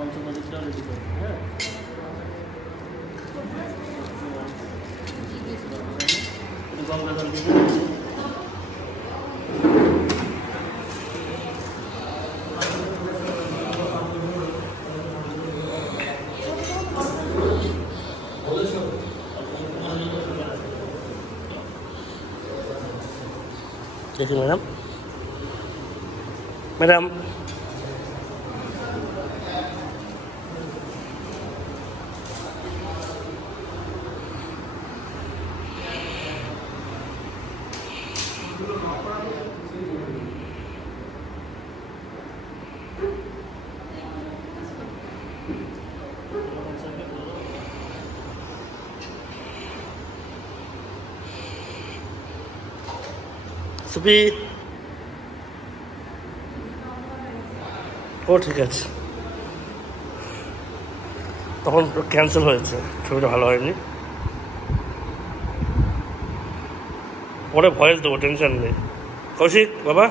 পঞ্চমদিকটা ready করবে। হ্যাঁ, গঙ্গা জল দিবে। দেখি ম্যাডাম, ম্যাডাম সুপি, ও ঠিক আছে, তখন ক্যান্সেল হয়েছে, ছবিটা ভালো হয়নি। পরে ভয়েস দেবো, টেনশন নেই। কৌশিক বাবা,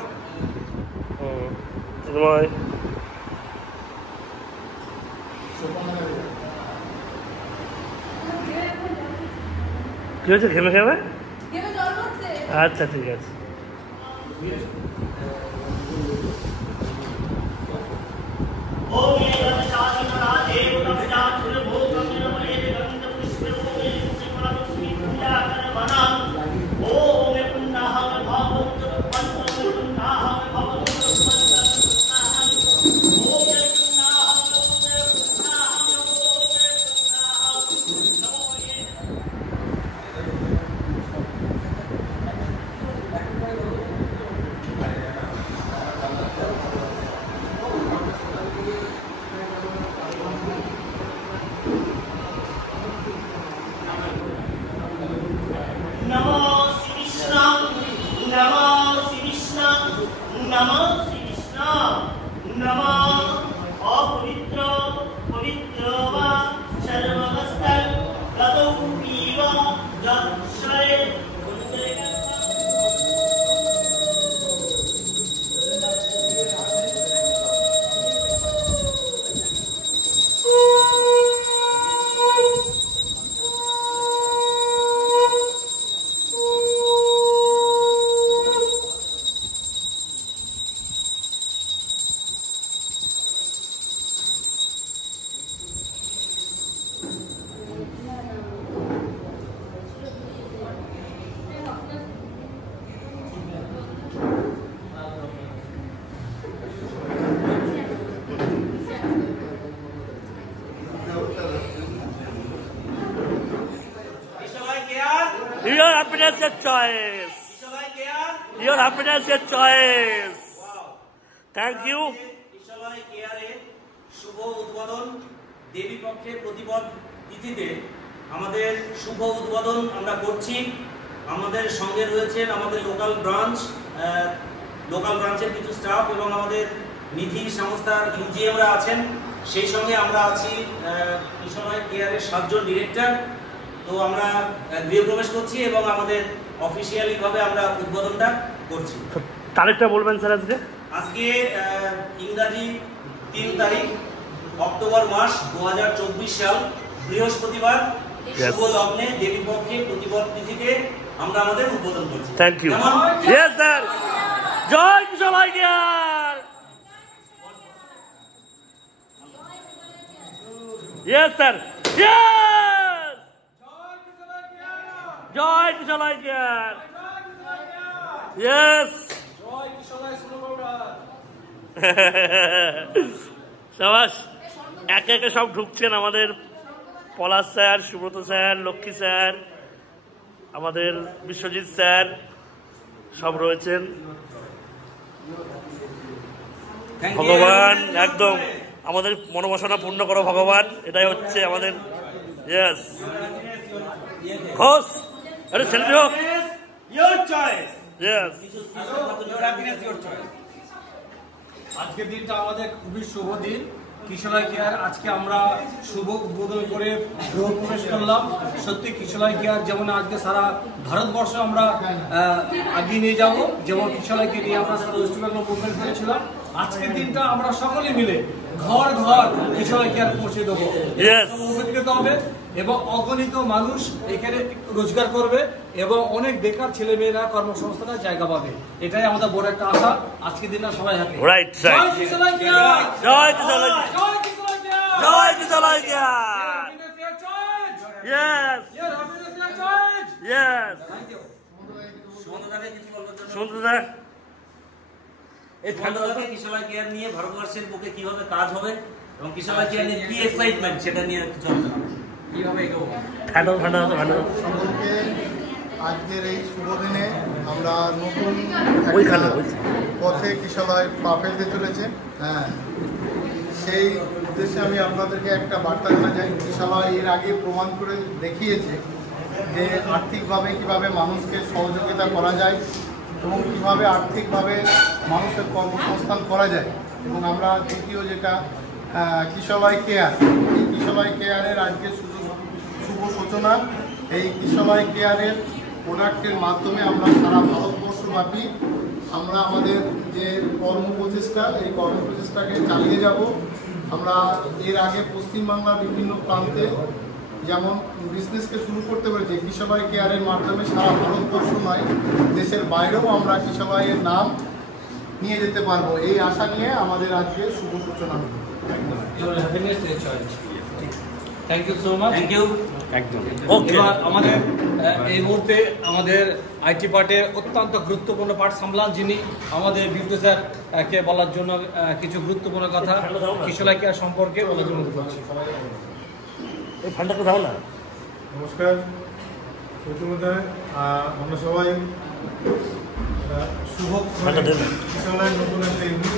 কি হয়েছে? ঘেমে ঘেমে? আচ্ছা ঠিক আছে। Your happiness, your choice. Your happiness, your choice. Thank you. শুভ উদ্বোধন দেবী পক্ষে প্রতিপদ তিথিতে আমাদের শুভ উদ্বোধন আমরা করছি। আমাদের সঙ্গে রয়েছেন আমাদের লোকাল ব্রাঞ্চের কিছু স্টাফ এবং আমাদের নিধি সংস্থার ইউজিএমরা আছেন। সেই সঙ্গে আমরা আছি কিশোরয় কেয়ারের 7 জন ডিরেক্টর। তো আমরা গৃহপ্রবেশ করছি এবং আমাদের অফিসিয়ালি ভাবে আমরা উদ্বোধনটা করছি। তারিখটা বলবেন স্যার? আজকে ইংরাজি 3 তারিখ অক্টোবর মাস 2024 সাল, বৃহস্পতিবার, শুভ লগ্নে দেবী পক্ষে প্রতিপদ তিথিতে আমরা আমাদের উদ্বোধন করছি। Thank you. Yes sir, Jai Kishalay care. Yes sir, yes, Jai Kishalay care. Yes, সাবাস। একে একে সব ঢুকছেন, আমাদের Palash sir, Subrata sir, Lakshmi sir, আমাদের বিশ্বজিৎ স্যার সব রয়েছেন। ভগবান একদম আমাদের মনোবাসনা পূর্ণ করো ভগবান, এটাই হচ্ছে আমাদের। ইয়েস ঘোষ, আরে সেলফি হোক। Your choice. Yes. Your happiness, your choice. আজকের দিনটা আমাদের খুবই শুভ দিন। কিশোরয় কেয়ার আজকে আমরা শুভ উদ্বোধন করে গৃহপ্রবেশ করলাম। সত্যি কিশোরয় কেয়ার যেমন আজকে সারা ভারতবর্ষ আমরা এগিয়ে নিয়ে যাব, যেমন কিশোরয়কে নিয়ে আমরা সারা ওয়েস্ট বেঙ্গল মুভমেন্ট করেছিলাম, আজকের দিনটা আমরা সকলে মিলে ঘর ঘর কিশোরী কেয়ার পৌঁছে দেবো, উপকৃত হবে এবং অগণিত মানুষ এখানে রোজগার করবে এবং অনেক বেকার ছেলে মেয়েরা কর্মসংস্থানের জায়গা পাবে। এটাই আমাদের বড় একটা আশা। আজকের দিনটা সবাই হ্যাপি। রাইট, জয় কিশোরী কেয়ার, জয় কিশোরী কেয়ার, জয় কিশোরী কেয়ার, জয় কিশোরী কেয়ার। Yes. Yes. সুন্দরদা, এই ঠান্ডাতে কিশোরী কেয়ার নিয়ে ভারতবর্ষের বুকে কিভাবে কাজ হবে এবং কিশোরী কেয়ার নিয়ে কি এক্সাইটমেন্ট সেটা নিয়ে কিছু আলোচনা কিভাবে এগোবো। সকলকে আজকের এই শুভ দিনে আমরা নতুন পথে কিশোরী পা ফেলতে চলেছে। হ্যাঁ, সেই উদ্দেশ্যে আমি আপনাদেরকে একটা বার্তা জানা যাই। কিশোরী এর আগে প্রমাণ করে দেখিয়েছে যে আর্থিকভাবে কিভাবে মানুষকে সহযোগিতা করা যায় এবং কীভাবে আর্থিকভাবে মানুষের কর্মসংস্থান করা যায়। এবং আমরা দ্বিতীয় যেটা কিশোরী কেয়ার, এই কিশোরী কেয়ারের আজকে শুভ সূচনা। এই কিশোরী কেয়ারের প্রোডাক্টের মাধ্যমে আমরা সারা ভারতবর্ষব্যাপী আমরা আমাদের যে কর্মপ্রচেষ্টা, এই কর্মপ্রচেষ্টাকে চালিয়ে যাব। আমরা এর আগে পশ্চিমবাংলার বিভিন্ন প্রান্তে যেমন বিজনেসকে শুরু করতে পেরেছি কিশোরী কেয়ারের মাধ্যমে, সারা ভারতবর্ষ নয় দেশের বাইরেও আমরা কিশোরীর নাম নিয়ে যেতে পারবো। এই আশা নিয়ে আমাদের আজকে শুভ সূচনা। Thank you so much. Thank you. এবার আমাদের এই মুহূর্তে আমাদের আইটি পার্টের অত্যন্ত গুরুত্বপূর্ণ পার্ট সামলান, যিনি আমাদের বিদ্যু স্যারকে বলার জন্য কিছু গুরুত্বপূর্ণ কথা কিশোরী কেয়ার সম্পর্কে বলার জন্য করছি। এই ফান্ডটা কোথাও না। নমস্কার। ইতিমধ্যে আমরা সবাই শুভ কিশোরীর নতুন একটা ইউনিট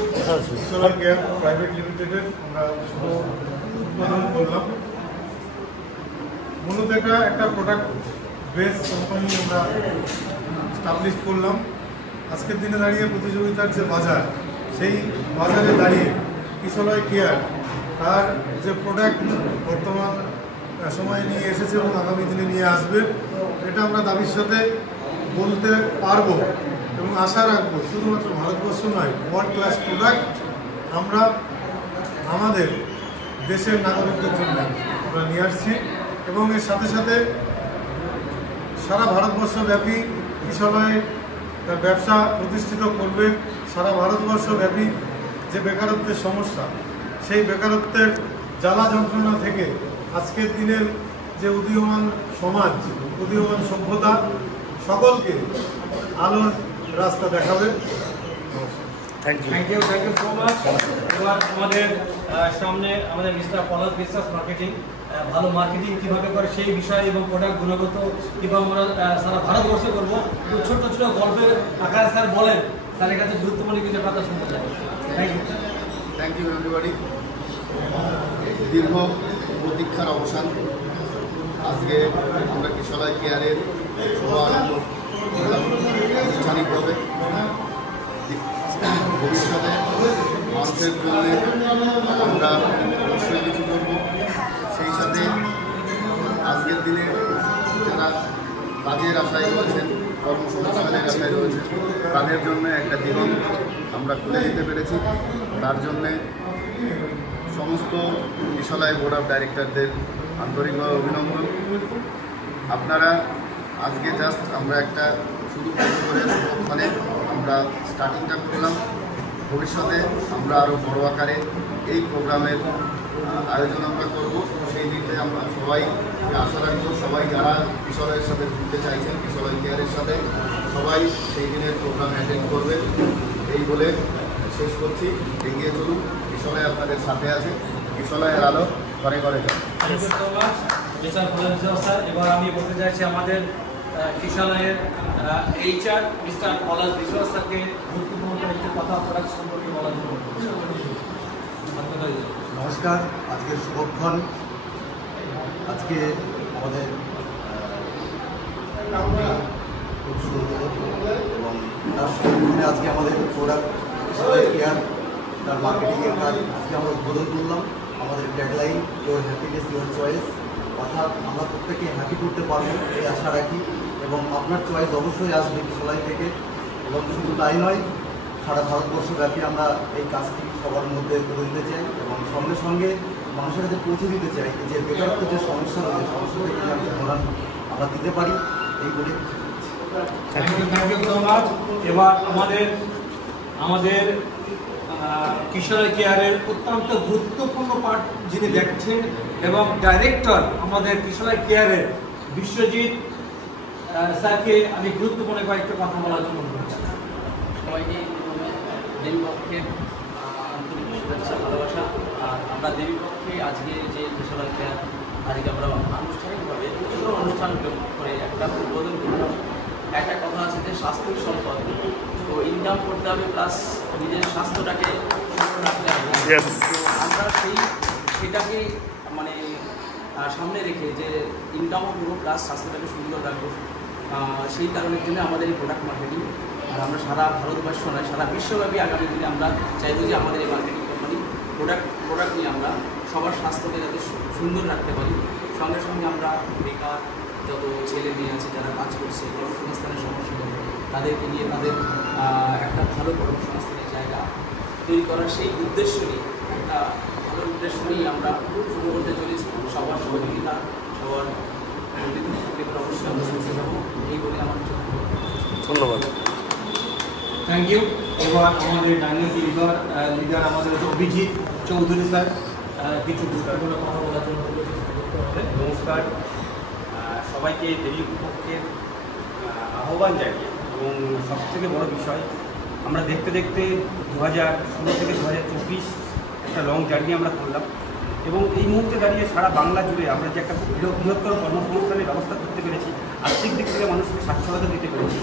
কিশোরী কেয়ার প্রাইভেট লিমিটেডের আমরা শুভ উদ্বোধন করলাম। মূলত এটা একটা প্রোডাক্ট বেস কোম্পানি আমরা স্টাবলিশ করলাম। আজকের দিনে দাঁড়িয়ে প্রতিযোগিতার যে বাজার, সেই বাজারে দাঁড়িয়ে কিশোরী কেয়ার তার যে প্রোডাক্ট বর্তমান সময় নিয়ে এসেছে এবং আগামী দিনে নিয়ে আসবে, এটা আমরা দাবির সাথে বলতে পারবো এবং আশা রাখবো শুধুমাত্র ভারতবর্ষ নয়, ওয়ার্ল্ড ক্লাস প্রোডাক্ট আমরা আমাদের দেশের নাগরিকদের জন্য আমরা নিয়ে আসছি। এবং এর সাথে সাথে সারা ভারতবর্ষব্যাপী কিশোরী তার ব্যবসা প্রতিষ্ঠিত করবে। সারা ভারতবর্ষব্যাপী যে বেকারত্বের সমস্যা, সেই বেকারত্বের জ্বালা যন্ত্রণা থেকে আজকের দিনের যে উদীয়মান সমাজ, উদীয়মান সভ্যতা, সকলকে আলোর রাস্তা দেখাবে। Thank you so much. এবার আমাদের সামনে আমাদের মিস্টার পলাশ বিশ্বাস মার্কেটিং, ভালো মার্কেটিং কীভাবে করে সেই বিষয়ে এবং প্রোডাক্ট গুণগত কীভাবে আমরা সারা ভারতবর্ষে করবো, ছোট ছোট গল্পের আকারে স্যার বলেন, স্যারের কাছে গুরুত্বপূর্ণ কিছু কথা শুনতে চাই। Thank you everybody. দীর্ঘ প্রতীক্ষার অবসান, আজকে আমরা কিশোরী কেয়ারের শুভ আরম্ভ করলাম আনুষ্ঠানিকভাবে। ভবিষ্যতে মানুষের জন্য আমরা অবশ্যই কিছু করব। সেই সাথে আজকের দিনে যারা কাজের আশায় রয়েছেন, কর্মসংস্থানের আশায় রয়েছেন, তাদের জন্য একটা দিগন্ত আমরা খুলে দিতে পেরেছি। তার জন্যে সমস্ত কিশোরী বোর্ড অফ ডাইরেক্টরদের আন্তরিকভাবে অভিনন্দন। আপনারা আজকে জাস্ট আমরা একটা শুরু করে ওখানে আমরা স্টার্টিংটা করলাম। ভবিষ্যতে আমরা আরও বড় আকারে এই প্রোগ্রামের আয়োজন আমরা করব। সেই দিকে আমরা সবাই আশা রাখবো, সবাই যারা কিশোরীর সাথে যুক্তে চাইছেন, কিশোরী কেয়ারের সাথে, সবাই সেই দিনের প্রোগ্রামে অ্যাটেন্ড করবে। এই বলে শেষ করছি। এগিয়ে চলুন, কিশোরী আপনাদের সাথে আছে, কিশোরীর আলো ঘরে ঘরে যান। এবার আমি বলতে চাইছি আমাদের কিশোরীর এইচআর মিস্টার পলাশ বিশ্বাস স্যারকে গুরুত্বপূর্ণ একটি কথা প্রোডাক্ট সম্পর্কে বলার জন্য। নমস্কার। আজকের শুভক্ষণ। আজকে আমাদের খুব সুন্দর এবং তার শুভক্ষণে আজকে আমাদের প্রোডাক্ট কেয়ার তার মার্কেটিংয়ের কাজ আজকে আমরা উদ্বোধন করলাম। আমাদের tagline your happiness your choice, অর্থাৎ আমরা প্রত্যেকে হ্যাপি করতে পারবো এই আশা রাখি এবং আপনার চয়েস অবশ্যই আসবে কিশোরী থেকে। এবং শুধু তাই নয়, সারা ভারতবর্ষব্যাপী আমরা এই কাজটি সবার মধ্যে তুলে দিতে চাই এবং সঙ্গে সঙ্গে মানুষের কাছে পৌঁছে দিতে চাই যে বেকারত্ব যে সমস্যা রয়েছে সমস্যা থেকে যে সমাধান আমরা দিতে পারি এই বলে। Thank you so much. এবার আমাদের কিশোরী কেয়ারের অত্যন্ত গুরুত্বপূর্ণ পার্ট যিনি দেখছেন এবং ডাইরেক্টর আমাদের কিশোরী কেয়ারের বিশ্বজিৎ স্যারকে আমি গুরুত্বপূর্ণ কয়েকটা কথা বলার জন্য বলছি। সবাইকে দেবীপক্ষের আন্তরিক শুভেচ্ছা ভালোবাসা। আর আমরা দেবীপক্ষে আজকে যে কিশোরী কেয়ার আজকে আমরা আনুষ্ঠানিকভাবে ছোটো অনুষ্ঠান করে একটা উদ্বোধন করলাম। একটা কথা আছে যে স্বাস্থ্যের সম্পদ, তো ইনকাম করতে হবে প্লাস নিজের স্বাস্থ্যটাকে সুন্দর রাখতে হবে। তো আমরা সেটাকে মানে সামনে রেখে যে ইনকামও করবো প্লাস স্বাস্থ্যটাকে সুন্দর রাখবো, সেই কারণের জন্য আমাদের এই প্রোডাক্ট মার্কেটিং। আর আমরা সারা ভারতবর্ষ নয় সারা বিশ্বব্যাপী আগামী দিনে আমরা চাইবো যে আমাদের এই মার্কেটিং কোম্পানি প্রোডাক্ট নিয়ে আমরা সবার স্বাস্থ্যকে যাতে সুন্দর রাখতে পারি। সঙ্গে সঙ্গে আমরা বেকার যত ছেলে মেয়ে আছে যারা কাজ করছে কর্মসংস্থানের সমস্যা নেই তাদেরকে নিয়ে তাদের একটা ভালো কর্মসংস্থানের জায়গা তৈরি করার সেই উদ্দেশ্য নিয়ে একটা ভালো উদ্দেশ্য নিয়ে আমরা শুরু করতে চলেছি। সবার সহযোগিতা সবার অবশ্যই আমরা শুনতে যাবো এই বলে আমার ধন্যবাদ। Thank you. এবার আমাদের ডাইনামিক লিডার আমাদের অভিজিৎ চৌধুরী স্যার কিছু গুরুত্বপূর্ণ কথা বলার জন্য নমস্কার সবাইকে দেবী পক্ষের আহ্বান জানিয়ে এবং সবথেকে বড় বিষয় আমরা দেখতে দেখতে 2016 থেকে 2024 একটা লং জার্নি আমরা করলাম এবং এই মুহূর্তে দাঁড়িয়ে সারা বাংলা জুড়ে আমরা যে একটা বৃহত্তর কর্মসংস্থানের ব্যবস্থা করতে পেরেছি, আর্থিক দিক থেকে মানুষকে স্বাচ্ছন্দ্যতা দিতে পেরেছি।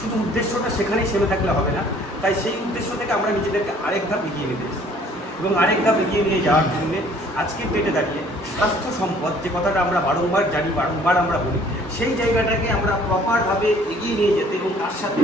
শুধু উদ্দেশ্যটা সেখানেই সেমে থাকলে হবে না, তাই সেই উদ্দেশ্য থেকে আমরা নিজেদেরকে আরেক ধাপ এগিয়ে নিতে এবং আরেক ধাপ এগিয়ে নিয়ে যাওয়ার জন্য আজকের ডেটে দাঁড়িয়ে স্বাস্থ্য সম্পদ যে কথাটা আমরা বারংবার জানি বারংবার আমরা বলি, সেই জায়গাটাকে আমরা প্রপারভাবে এগিয়ে নিয়ে যেতে এবং তার সাথে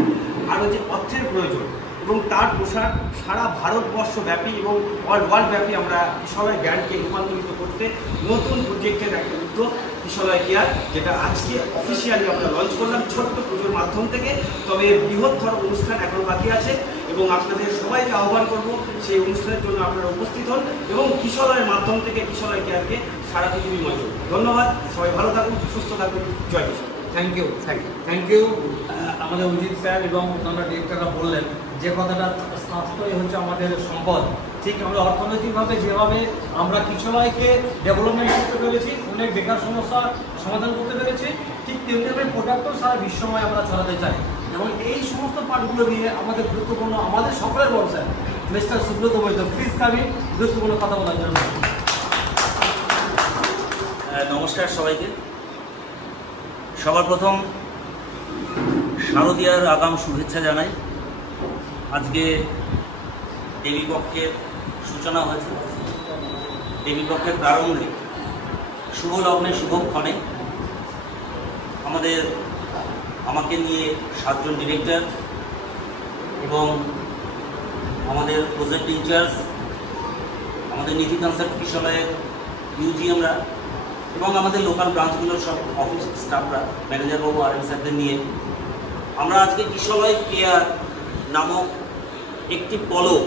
আরও যে অর্থের প্রয়োজন এবং তার প্রসার সারা ভারতবর্ষব্যাপী এবং ওয়ার্ল্ড ব্যাপী আমরা কিশোরী ব্র্যান্ডকে রূপান্তরিত করতে নতুন প্রজেক্টের একটা উদ্যোগ কিশোরী কেয়ার, যেটা আজকে অফিসিয়ালি আমরা লঞ্চ করলাম ছোট্ট পুজোর মাধ্যম থেকে। তবে বৃহত্তর অনুষ্ঠান এখনও বাকি আছে এবং আপনাদের সবাইকে আহ্বান করব সেই অনুষ্ঠানের জন্য আপনারা উপস্থিত হন এবং কিশোরের মাধ্যম থেকে কিশোরী কেয়ারকে সারা পৃথিবীর মতো। ধন্যবাদ, সবাই ভালো থাকুন, সুস্থ থাকুন, জয় কিশোর। থ্যাংক ইউ আমাদের অভিজিৎ স্যার এবং অন্যান্য ডিরেক্টররা বললেন যে কথাটা স্বাস্থ্যই হচ্ছে আমাদের সম্পদ। ঠিক আমরা অর্থনৈতিকভাবে যেভাবে আমরা কিশোরীকে ডেভেলপমেন্ট করতে পেরেছি, অনেক বেকার সমস্যা সমাধান করতে পেরেছি, ঠিক তেমনিভাবে প্রোডাক্টও সারা বিশ্বময় আমরা ছড়াতে চাই এবং এই সমস্ত পার্টগুলো নিয়ে আমাদের গুরুত্বপূর্ণ আমাদের সকলের বড় sir mister Subrata Baidya please কামি গুরুত্বপূর্ণ কথা বলার জন্য। নমস্কার সবাইকে। সবার প্রথম শারদীয়ার আগাম শুভেচ্ছা জানাই। আজকে দেবীপক্ষের সূচনা হয়েছে, দেবীপক্ষের প্রারম্ভে শুভ লগ্নে শুভক্ষণে আমাকে নিয়ে 7 জন ডিরেক্টর এবং আমাদের প্রজেক্ট ইনচার্জ, আমাদের নিধি কনসার্ট কিশোরীর ইউজিএমরা এবং আমাদের লোকাল ব্রাঞ্চগুলোর সব অফিস স্টাফরা, ম্যানেজার বাবু আর এম স্যারদের নিয়ে আমরা আজকে কিশোরী কেয়ার নামক একটি পলক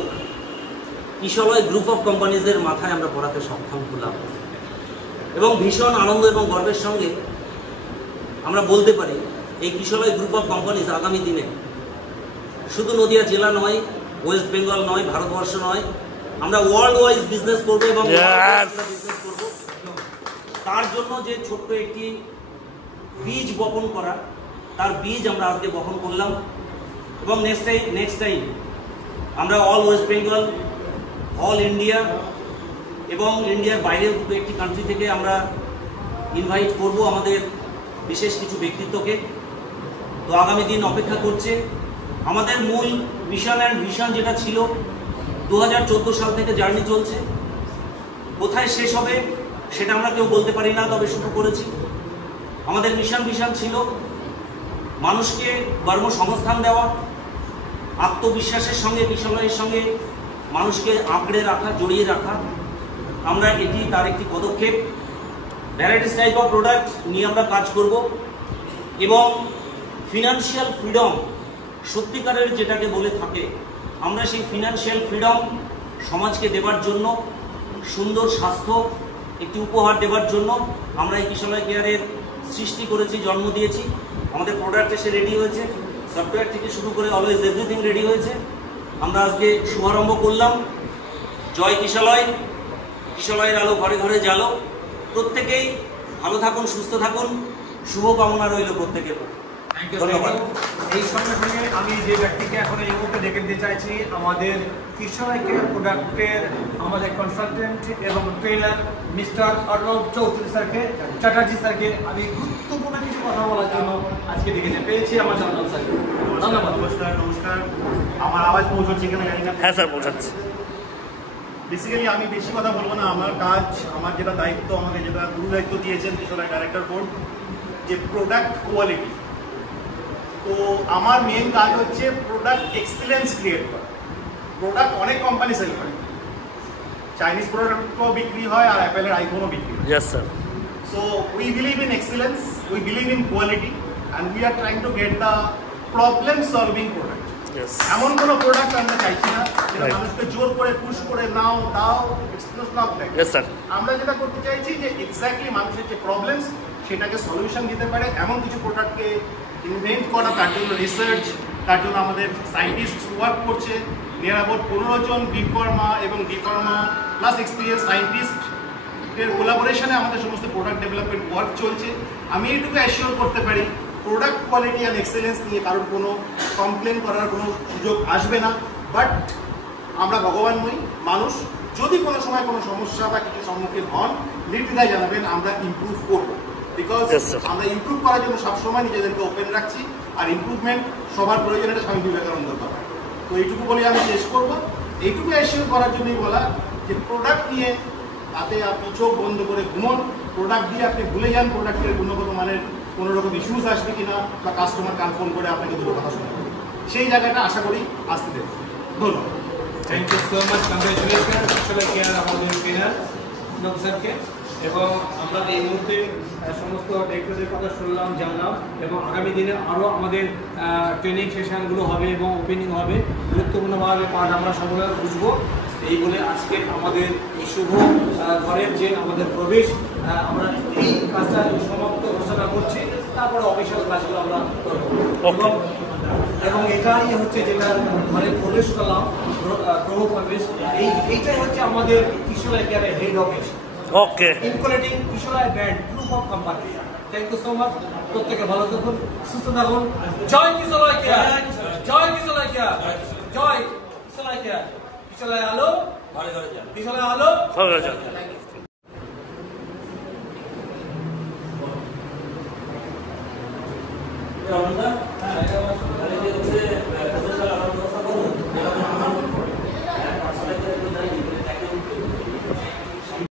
কিশোরী গ্রুপ অফ কোম্পানিজের মাথায় আমরা পড়াতে সক্ষম হলাম এবং ভীষণ আনন্দ এবং গর্বের সঙ্গে আমরা বলতে পারি এই কিশোরী গ্রুপ অফ কোম্পানিজ আগামী দিনে শুধু নদিয়া জেলা নয়, ওয়েস্ট বেঙ্গল নয়, ভারতবর্ষ নয়, আমরা ওয়ার্ল্ড ওয়াইজ বিজনেস করবো এবং বিজনেস করবো। তার জন্য যে ছোট্ট একটি বীজ বপন করা, তার বীজ আমরা আজকে বপন করলাম এবং নেক্সট টাইম আমরা all West Bengal, all India এবং ইন্ডিয়ার বাইরেও দুটো একটি কান্ট্রি থেকে আমরা ইনভাইট করব আমাদের বিশেষ কিছু ব্যক্তিত্বকে। তো আগামী দিন অপেক্ষা করছে। আমাদের মূল মিশন অ্যান্ড ভিশন যেটা ছিল 2014 সাল থেকে জার্নি চলছে, কোথায় শেষ হবে সেটা আমরা কেউ বলতে পারি না, তবে শুরু করেছি। আমাদের মিশন ভিশন ছিল মানুষকে কর্মসংস্থান দেওয়া, আত্মবিশ্বাসের সঙ্গে কিশোরীর সঙ্গে মানুষকে আঁকড়ে রাখা, জড়িয়ে রাখা। আমরা এটি তার একটি পদক্ষেপ। ভ্যারাইটিস টাইপ অফ প্রোডাক্ট নিয়ে আমরা কাজ করব এবং ফিনান্সিয়াল ফ্রিডম সত্যিকারের যেটাকে বলে থাকে আমরা সেই ফিনান্সিয়াল ফ্রিডম সমাজকে দেবার জন্য, সুন্দর স্বাস্থ্য একটি উপহার দেবার জন্য আমরা এই কিশলয় কেয়ারের সৃষ্টি করেছি, জন্ম দিয়েছি। আমাদের প্রোডাক্ট এসে রেডি হয়েছে, সফটওয়্যার থেকে শুরু করে অলওয়েজ এভরিথিং রেডি হয়েছে। আমরা আজকে শুভারম্ভ করলাম। জয় কিশলয়, কিশলয়ের আলো ঘরে ঘরে জ্বালো। প্রত্যেকেই ভালো থাকুন, সুস্থ থাকুন, শুভকামনা রইল প্রত্যেকের প্রতি। ধন্যবাদ। এই সঙ্গে সঙ্গে আমি যে ব্যক্তিকে এখন এই মুহূর্তে ডেকে দিতে চাইছি, আমাদের কিশলয় কেয়ার প্রোডাক্টের আমাদের কনসালটেন্ট এবং ট্রেনার মিস্টার অর্ণব চৌধুরী স্যারকে, চ্যাটার্জি স্যারকে আমি গুরুত্বপূর্ণ কিছু কথা বলার জন্য আজকে ডেকে পেয়েছি আমার অর্ণব স্যারকে। ধন্যবাদ। নমস্কার। আমার আওয়াজ পৌঁছচ্ছে কিনা জানি না। হ্যাঁ স্যার, পৌঁছাচ্ছে। বেসিক্যালি আমি বেশি কথা বলবো না। আমার কাজ, আমার যেটা দায়িত্ব, আমাকে যেটা গুরু দায়িত্ব দিয়েছেন কিশলয় ডাইরেক্টর বোর্ড, যে প্রোডাক্ট কোয়ালিটি। তো আমার মেন কাজ হচ্ছে প্রোডাক্ট এক্সিলেন্স ক্রিয়েট করা। প্রোডাক্ট অনেক কোম্পানি সেল করে, চাইনিজ প্রোডাক্টও বিক্রি হয় আর অ্যাপেলের আইফোনও বিক্রি হয়। Yes sir. So we believe in excellence, we believe in quality, and we are trying to get the problem-solving product. Yes. এমন কোনো প্রোডাক্ট আমরা চাইছি না যেটা মানুষকে জোর করে পুশ করে নাও দাও, এক্সপ্লোস নট লাইক। Yes sir. আমরা যেটা করতে চাইছি যে এক্স্যাক্টলি মানুষের যে প্রবলেমস সেটাকে সলিউশন দিতে পারে এমন কিছু প্রোডাক্টকে ইনভেন্ট করা। তার জন্য রিসার্চ, তার জন্য আমাদের সায়েন্টিস্ট ওয়ার্ক করছে। নিয়ার অ্যাবাউট 15 জন বি ফার্মা এবং D pharma plus experience scientist এর কোলাবোরেশনে আমাদের সমস্ত প্রোডাক্ট ডেভেলপমেন্ট ওয়ার্ক চলছে। আমি এইটুকু অ্যাসিওর করতে পারি প্রোডাক্ট কোয়ালিটি অ্যান্ড এক্সেলেন্স নিয়ে কারোর কোনো কমপ্লেন করার কোনো সুযোগ আসবে না। বাট আমরা ভগবান নই, মানুষ। যদি কোনো সময় কোনো সমস্যা বা কিছু সম্মুখীন হন, নির্দ্বিধায় জানাবেন, আমরা ইমপ্রুভ করবো। বিকজ আমরা ইমপ্রুভ করার জন্য সবসময় নিজেদেরকে ওপেন রাখছি। আর ইমপ্রুভমেন্ট সবার প্রয়োজন, এটা স্বামী বিবেকানন্দ কথা। তো এইটুকু বলে আমি শেষ করবো। এইটুকু অ্যাসিওর করার জন্যই বলা যে প্রোডাক্ট নিয়ে তাতে আপনি চোখ বন্ধ করে ঘুমন। প্রোডাক্ট দিয়ে আপনি ভুলে যান প্রোডাক্টের গুণগত মানের কোনো রকম ইস্যুস আসবে কিনা, বা কাস্টমার কনফার্ম করে আপনাকে দুটো কথা শোনাবে, সেই জায়গাটা আশা করি আসতে দেবে। ধন্যবাদ। Thank you so much. Congratulation Kishalay care আমাদের ট্রেনার অর্ণব স্যারকে। এবং আমরা এই মুহূর্তে সমস্ত ডিরেক্টরদের কথা শুনলাম, জানলাম, এবং আগামী দিনে আরও আমাদের ট্রেনিং সেশনগুলো হবে এবং ওপেনিং হবে। গুরুত্বপূর্ণভাবে পাঠ আমরা সকলে বুঝবো। এই বলে আজকে আমাদের এই শুভ ঘরের যে আমাদের প্রবেশ, আমরা এই কাজটা সমাপ্ত ঘোষণা করছি। তারপরে অফিসিয়াল কাজগুলো আমরা করবো। এবং এটাই হচ্ছে যেটা ঘরে প্রবেশ করলাম, গ্রহ প্রবেশ, এইটাই হচ্ছে আমাদের কিশলয় কেয়ারের head office. Okay, incorporating Kishalay brand group of company. Thank you so much. প্রত্যেকে ভালো থাকুন, সুস্থ থাকুন। Jai Kishalay care, Jai Kishalay care, Jai Kishalay care. Kishalay আলো, কিশলয় আলো, ঘরে যান। রমজান